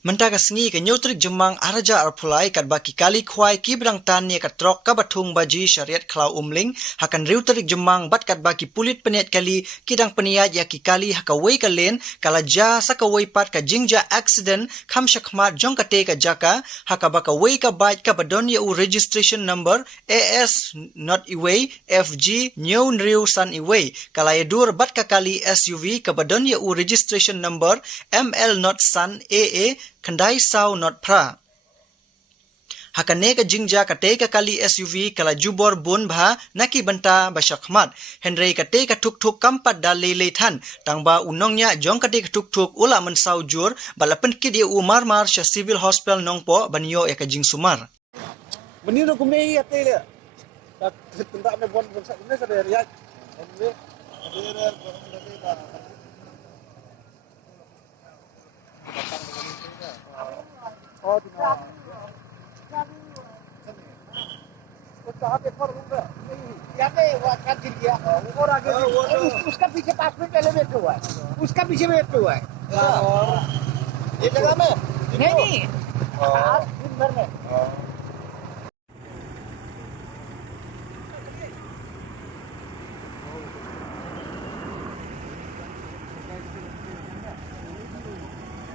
Mentaka sengi ke nyotrik jemang araja arpulai kat baki kali khwai kibrang tan ni kat trok ka bathung baji syariat khlau umling hakan riu terik jemang bat kat baki pulit peniat kali kidang peniat ya ki kali hakawai kalen kala ja sakawai pat ka jingja accident kham shakmat jong kate ka jaka hakabaka wai ka bait ka badon ya u registration number AS not iway FG nyon riu san iway kala ya dur bat ka kali SUV ka badon ya u registration number ML not san AA Kandai sau not pra. Hakane ka jingja kate ka kali SUV kala jubor bun bha naki banta basyakmat. Henry kate ka tuk-tuk kampat da lele than. Tangba unongnya jong kate ka tuk-tuk ula mensau jur balapan kid ya umar-mar sya civil hospital nongpo banyo ya ka jing sumar. Beni ro kumei ate le. Tenda me bon sa ne sa de riak. Oh, tinggal. कहाँ पे पर होगा यहाँ पे वो कर दिया और आगे उसका पीछे पास में पहले बैठा हुआ है उसका पीछे बैठा हुआ है ये जगह में नहीं दिन भर में